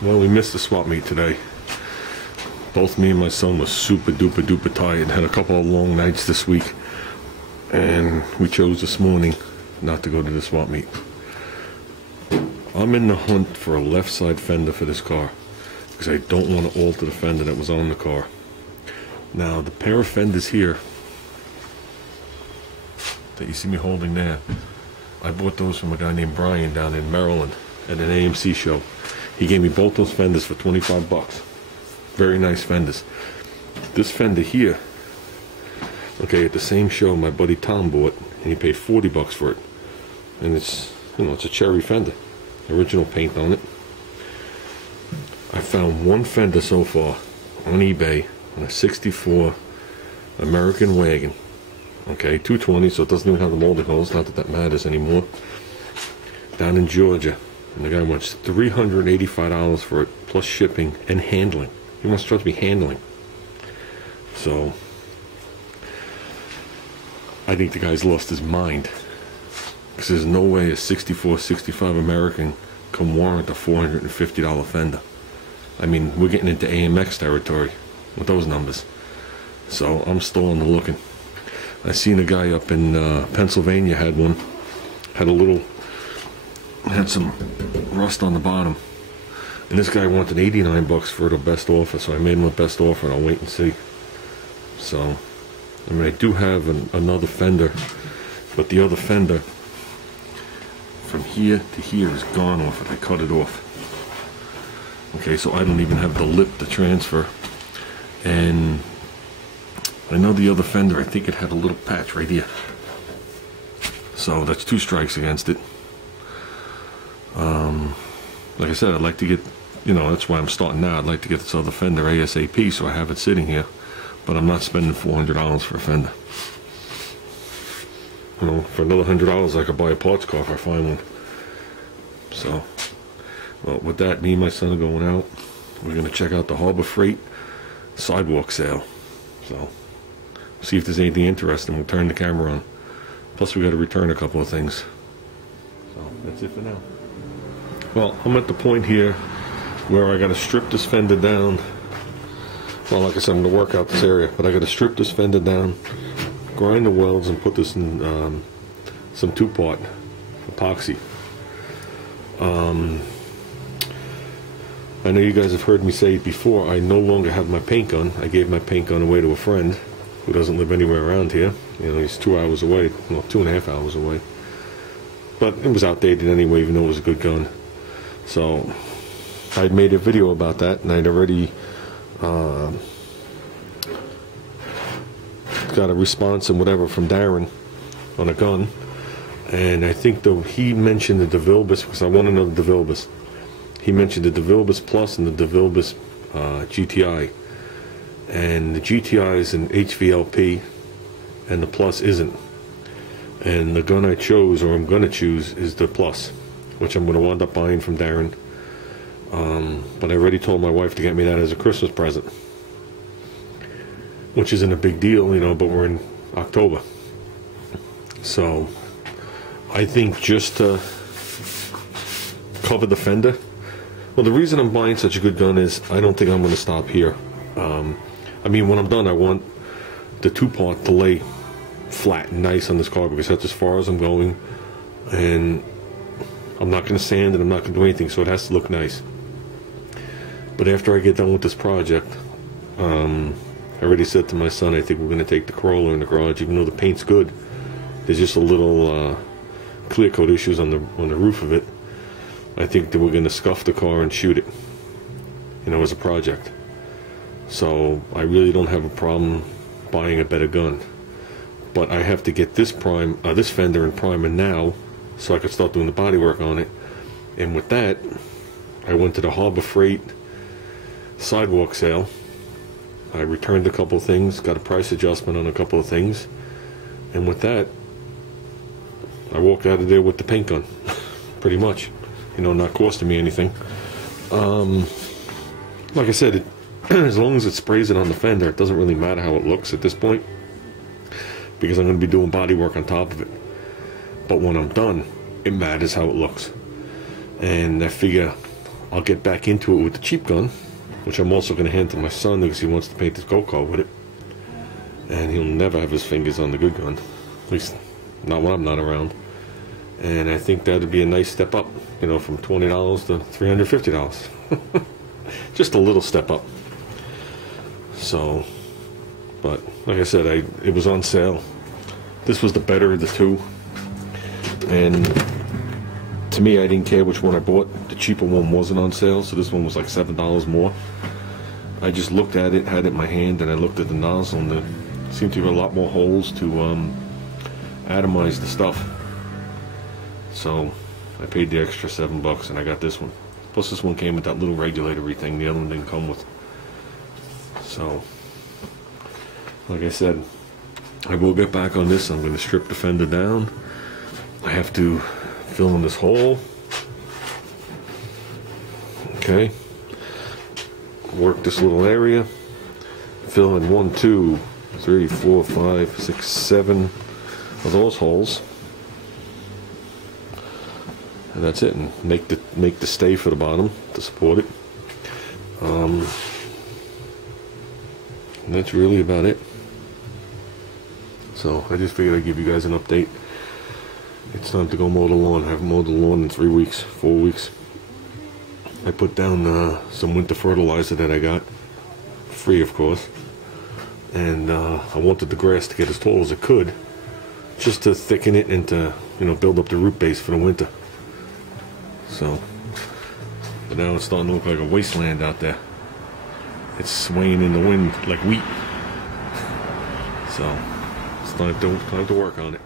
Well, we missed the swap meet today. Both me and my son were super duper tired. Had a couple of long nights this week, and we chose this morning not to go to the swap meet. I'm in the hunt for a left side fender for this car because I don't want to alter the fender that was on the car. Now, the pair of fenders here that you see me holding there, I bought those from a guy named Brian down in Maryland at an AMC show. He gave me both those fenders for 25 bucks. Very nice fenders. This fender here, okay, at the same show my buddy Tom bought, and he paid 40 bucks for it. And it's, you know, it's a cherry fender. Original paint on it. I found one fender so far on eBay on a 64 American wagon. Okay, 220, so it doesn't even have the molding holes, not that that matters anymore. Down in Georgia. And the guy wants $385 for it, plus shipping and handling. He wants to charge me handling. So, I think the guy's lost his mind. Because there's no way a 64, 65 American can warrant a $450 fender. I mean, we're getting into AMX territory with those numbers. So, I'm still on the looking. I seen a guy up in Pennsylvania had one. Had some rust on the bottom, and this guy wanted 89 bucks for the best offer, so I made him a best offer, and I'll wait and see. So, I mean, I do have another fender, but the other fender from here to here is gone off it. I cut it off. Okay, so I don't even have the lip to transfer, and I know the other fender, I think it had a little patch right here, so that's 2 strikes against it. Like I said, I'd like to get, you know, that's why I'm starting now. I'd like to get this other fender ASAP, so I have it sitting here, but I'm not spending $400 for a fender. You know, for another $100 I could buy a parts car if I find one. So, well, with that, me and my son are going out. We're going to check out the Harbor Freight sidewalk sale. So, see if there's anything interesting. We'll turn the camera on. Plus, we got to return a couple of things. So, that's it for now. Well, I'm at the point here where I got to strip this fender down. Well, like I said, I'm going to work out this area, but I got to strip this fender down, grind the welds, and put this in some 2-part epoxy. I know you guys have heard me say before, I no longer have my paint gun. I gave my paint gun away to a friend who doesn't live anywhere around here. You know, he's 2 hours away, well, 2.5 hours away. But it was outdated anyway, even though it was a good gun. So, I'd made a video about that, and I'd already got a response and whatever from Darren on a gun. And I think though he mentioned the DeVilbiss, because I want to know the DeVilbiss. He mentioned the DeVilbiss Plus and the DeVilbiss GTI. And the GTI is an HVLP, and the Plus isn't. And the gun I chose, or I'm going to choose, is the Plus, which I'm going to wind up buying from Darren. But I already told my wife to get me that as a Christmas present, which isn't a big deal, you know, but we're in October. So, I think just to cover the fender, well, the reason I'm buying such a good gun is I don't think I'm going to stop here. I mean, when I'm done, I want the 2-part to lay flat and nice on this car, because that's as far as I'm going, and I'm not going to sand and I'm not going to do anything, so it has to look nice. But after I get done with this project, I already said to my son, I think we're going to take the Corolla in the garage, even though the paint's good. There's just a little clear coat issues on the roof of it. I think that we're going to scuff the car and shoot it, you know, as a project. So I really don't have a problem buying a better gun. But I have to get this fender in primer now, so I could start doing the body work on it. And with that, I went to the Harbor Freight sidewalk sale. I returned a couple of things, got a price adjustment on a couple of things, and with that, I walked out of there with the paint gun, pretty much. You know, not costing me anything. Like I said, as long as it sprays it on the fender, it doesn't really matter how it looks at this point, because I'm going to be doing body work on top of it. But when I'm done, it matters how it looks. And I figure I'll get back into it with the cheap gun, which I'm also going to hand to my son because he wants to paint his go-kart with it. And he'll never have his fingers on the good gun, at least not when I'm not around. And I think that'd be a nice step up, you know, from $20 to $350. Just a little step up. So, but like I said, it was on sale. This was the better of the two. And to me, I didn't care which one I bought. The cheaper one wasn't on sale, so this one was like $7 more. I just looked at it, had it in my hand, and I looked at the nozzle, and there seemed to be a lot more holes to atomize the stuff. So I paid the extra $7 and I got this one. Plus this one came with that little regulatory thing the other one didn't come with. So, like I said, I will get back on this. I'm going to strip the fender down. I have to fill in this hole. Okay. Work this little area. Fill in 1, 2, 3, 4, 5, 6, 7 of those holes. And that's it. And make the stay for the bottom to support it. And that's really about it. So I just figured I'd give you guys an update. It's time to go mow the lawn. I haven't mowed the lawn in 3 weeks, 4 weeks. I put down some winter fertilizer that I got, free of course, and I wanted the grass to get as tall as it could, just to thicken it and to, you know, build up the root base for the winter. So, but now it's starting to look like a wasteland out there. It's swaying in the wind like wheat. So it's time to work on it.